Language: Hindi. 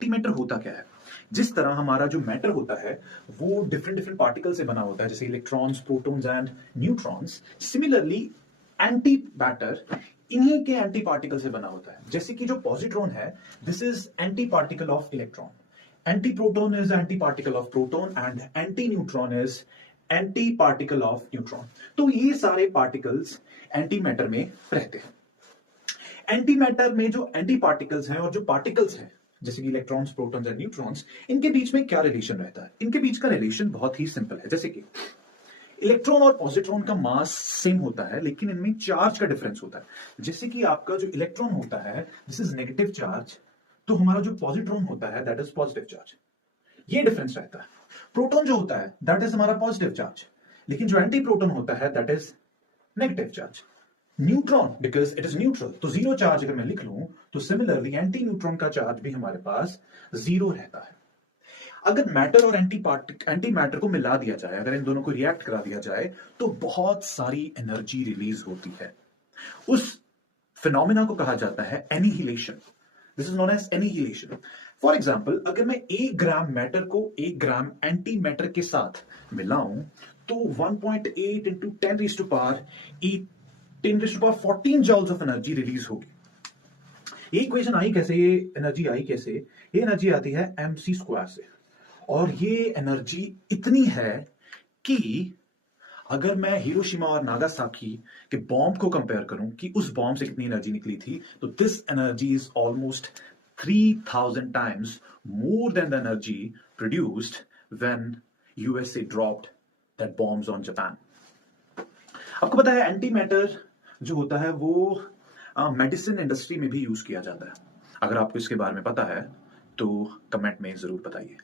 एंटीमैटर होता क्या है? जिस तरह हमारा जो मैटर होता है वो डिफरेंट डिफरेंट पार्टिकल से बना होता है, जैसे electrons, protons and neutrons. Similarly anti matter इन्हीं के एंटी पार्टिकल से बना होता है। जैसे कि जो पॉजिट्रॉन है, this is anti particle of electron, anti proton is anti particle of proton and anti neutron is anti particle of neutron. तो ये सारे पार्टिकल्स एंटी मैटर में रहते हैं। एंटी मैटर में जो एंटी पार्टिकल्स हैं और जो पार्टिकल्स हैं जैसे कि इलेक्ट्रॉन्स, प्रोटॉन्स एंड न्यूट्रॉन्स, इनके बीच में क्या रिलेशन रहता है? इनके बीच का रिलेशन बहुत ही सिंपल है। जैसे कि इलेक्ट्रॉन और पॉजिट्रॉन का मास सेम होता है, लेकिन इनमें चार्ज का डिफरेंस होता है। जैसे कि आपका जो इलेक्ट्रॉन होता है दिस इज नेगेटिव चार्ज, तो हमारा जो पॉजिट्रॉन होता है दैट इज पॉजिटिव चार्ज। ये डिफरेंस रहता है। प्रोटॉन जो होता है दैट इज हमारा पॉजिटिव चार्ज, लेकिन जो एंटी प्रोटॉन होता है that is negative charge. Neutron because it is neutral, तो जीरो चार्ज अगर मैं लिख लूं तो सिमिलरली एंटी न्यूट्रॉन का चार्ज भी हमारे पास जीरो रहता है। अगर मैटर और एंटी मैटर को मिला दिया जाए, अगर इन दोनों को रिएक्ट करा दिया जाए, तो बहुत सारी एनर्जी रिलीज होती है। उस फिनोमिना को कहा जाता है annihilation. This is known as annihilation. For example, अगर मैं 1 ग्राम मैटर को 1 ग्राम एंटी मैटर के साथ मिलाऊं तो 1.8 into 10⁻14 joules of energy release होगी। ये इक्वेशन आई कैसे? ये एनर्जी आई कैसे? ये एनर्जी आती है mc स्क्वायर से, और ये एनर्जी इतनी है कि अगर मैं हिरोशिमा और नागासाकी के बॉम्ब को कंपेयर करूं कि उस बॉम्ब से कितनी एनर्जी निकली थी, तो this energy is almost 3000 times more than the energy produced when USA dropped that bombs on Japan. आपको पता है एंटी मैटर जो होता है वो मेडिसिन इंडस्ट्री में भी यूज किया जाता है। अगर आपको इसके बारे में पता है तो कमेंट में जरूर बताइए।